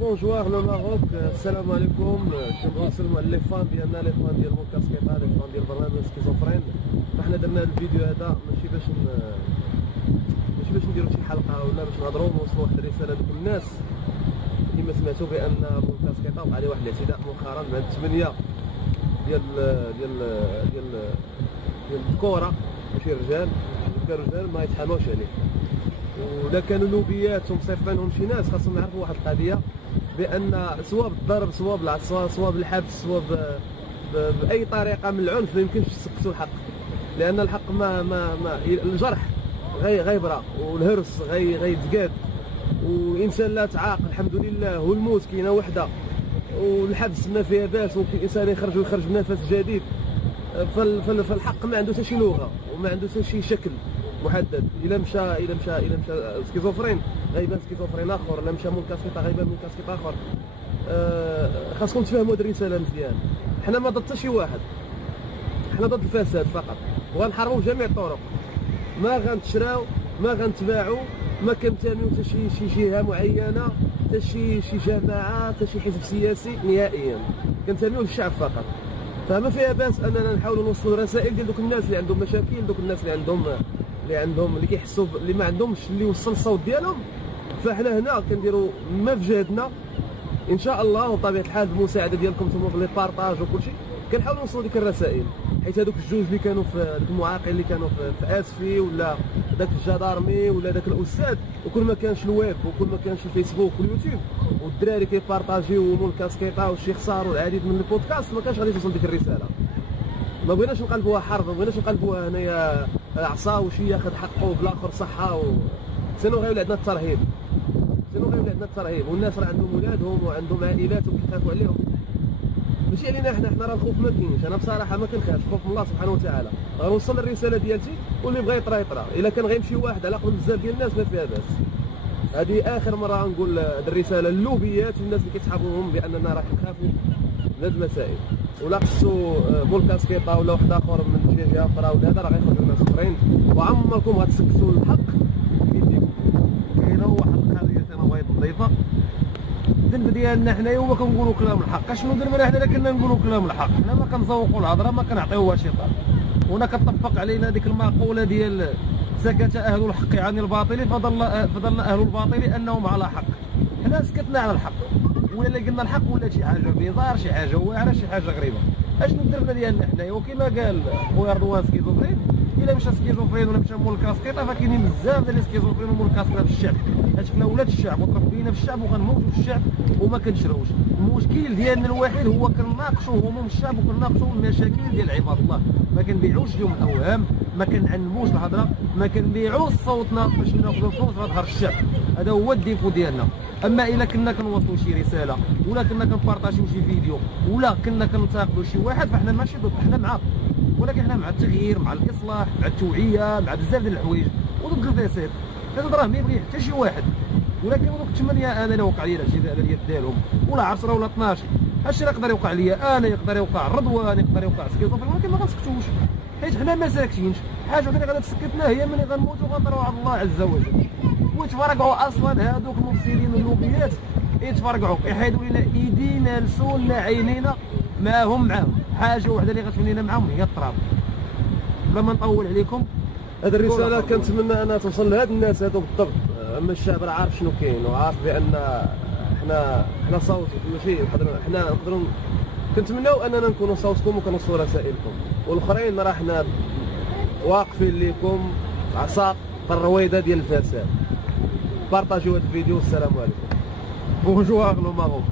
بونجوار لو ماروك. السلام عليكم. كنبغيو نسلموا على لي فان ديالنا، لي فان ديال مون كاسكيطا، لي فان ديال برنامج سكيزوفرين. فاحنا درنا الفيديو هذا ماشي باش نديرو شي حلقه ولا باش نهضروا ونوصلوا واحد الرساله لكل الناس. كما سمعتوا بان مون كاسكيطا وقع عليه واحد الاعتداء مؤخرا مع 8 ديال الكره، ماشي رجال، كانوا رجال ما يتحاموش عليه. ولا كانوا لوبيات ومصيفطينهم شي ناس خاصهم يعرفوا واحد القضيه، بان سواء بالضرب سواء بالعصا سواء بالحبس سواء باي طريقه من العنف ما يمكنش تسكتوا الحق، لان الحق ما الجرح غيبرى والهرس غيتزكاد، وانسان لا تعاق الحمد لله، والموت كاينه وحده، والحبس ما فيها باس، ممكن الانسان يخرج بنفس جديد. فالحق ما عنده حتى شي لغه وما عنده حتى شي شكل محدد. الا مشى سكيزوفرين غيبان سكيزوفرين اخر، الا مشى مون كاسكيطا غيبان مون كاسكيطا اخر. خاصكم تفهموا هذه الرساله مزيان. حنا ما ضد حتى شي واحد، حنا ضد الفساد فقط، وغنحاربوا بجميع الطرق. ما غنتشراو، ما غنتباعوا، ما كنتميو حتى شي جهه معينه، حتى شي جماعه، حتى شي حزب سياسي نهائيا. كنتميو للشعب فقط. فما فيها باس اننا نحاولوا نوصلوا رسائل ديال دوك الناس اللي عندهم مشاكل، دوك الناس اللي كيحسوا اللي ما عندهمش اللي يوصل الصوت ديالهم. فاحنا هنا كنديروا ما في جهدنا ان شاء الله، وطبيعه الحال بالمساعده ديالكم نتوما باللي بارطاج وكلشي كنحاولوا نوصلوا ديك الرسائل. حيت هذوك الجوج اللي كانوا في داك المعاقل اللي كانوا في اسفي، ولا داك الجدارمي، ولا داك الاستاذ، وكل ما كانش الويب وكل ما كانش الفيسبوك واليوتيوب والدراري كيبارطاجيو مول كاسكيطا والشيخ صار والعديد من البودكاست، ما كانش غادي توصل ديك الرساله. ما بغيناش نقلبوها حرب، ما بغيناش نقلبوها هنايا عصا وشي ياخذ حقه بالاخر صحه سينو غيولي عندنا الترهيب، والناس راه عندهم ولادهم وعندهم عائلاتهم كيخافوا عليهم. ماشي علينا حنا راه الخوف ما كاينش. انا بصراحه ما كنخافش، خوف من الله سبحانه وتعالى. غنوصل الرساله ديالتي، واللي بغى يطرا يطرا. الا كان غيمشي واحد على قبل بزاف ديال الناس ما فيها باس. هذه اخر مره نقول هذه الرساله للوبيات والناس اللي كيتحابوهم باننا راه كنخافوا من هذه المسائل. ولا خصو مول كاسكيطا ولا واحد اخر من شي جهه اخرى ولا هذا راه غيخرجوا الناس اخرين، وعمركم غتسكتوا الحق بيديكم. كاينه واحد القضيه انا بغيت نضيفها. الذنب ديالنا حنايا هو كنقولوا كلام الحق. اشنو ذنبنا حنا كنا نقولوا كلام الحق؟ حنا ما كنزوقوا الهضره، ما كنعطيوها شي طرف. هنا كتطبق علينا ديك المقوله ديال سكت اهل الحق عن الباطل فضل اهل الباطل انهم على حق. حنا سكتنا على الحق، ولا قلنا الحق ولا شي حاجه بيزار، شي حاجه واعره، شي حاجه غريبه. اشنو الذنب ديالنا حنايا؟ وكما قال خويا رضوان سكيزوفرين، الا مشى سكيزوفرين ولا مشى مول كاسكيطا فكاينين بزاف ديال السكيزوفرين ومول كاسكيطا في الشعب. حيت حنا ولاد الشعب وتربينا في الشعب وغنموتوا في الشعب وما كنشروش. المشكل ديالنا الوحيد هو كنناقشوا هموم الشعب وكنناقشوا المشاكل ديال عباد الله. ما كنبيعوش لهم الاوهام، ما كنعنموش الهضره، ما كنبيعوش صوتنا باش ناخذوا الفلوس على ظهر الشعب. هذا هو الديفو ديالنا. اما الا كنا كنوصلوا شي رساله ولا كنا كنبارطاجيو شي فيديو ولا كنا كنتاقدوا شي واحد، فاحنا ماشي ضد، حنا معاه. ولكن حنا مع التغيير، مع الاصلاح، مع التوعيه، مع بزاف ديال الحوايج، وضد الفساد. هذا راه ما يبغيه حتى شي واحد. ولكن دوك 8 انا اللي وقع لي شي على اليد ديالهم، ولا 10 ولا 12، هادشي راه يقدر يوقع ليا انا، يقدر يوقع رضوان، يقدر يوقع سكيزوفرين، ولكن ما غنسكتوش حيت حنا ما ساكتينش. حاجه اللي غادي تسكتنا هي ملي غنموتوا غنطروا على الله عز وجل. ويتفرقعوا اصلا هذوك المفسدين واللوبيات، يتفرقعوا يحيدوا لنا ايدينا لسوننا عينينا معاهم. حاجه وحده اللي غتولينا معاهم هي التراب. بلا ما نطول عليكم، هذه الرساله كنتمنى انها توصل لهاد الناس هادو بالضبط. اما الشعب راه عارف شنو كاين وعارف بان حنا صوت، ماشي حنا نقدروا كنتمناو اننا نكونوا صوتكم وكنوصلوا رسائلكم، والاخرين راه حنا واقفين لكم عصا في الرويضه ديال الفساد. بارطاجيو هذا الفيديو. السلام عليكم. بونجوار لو ماروك.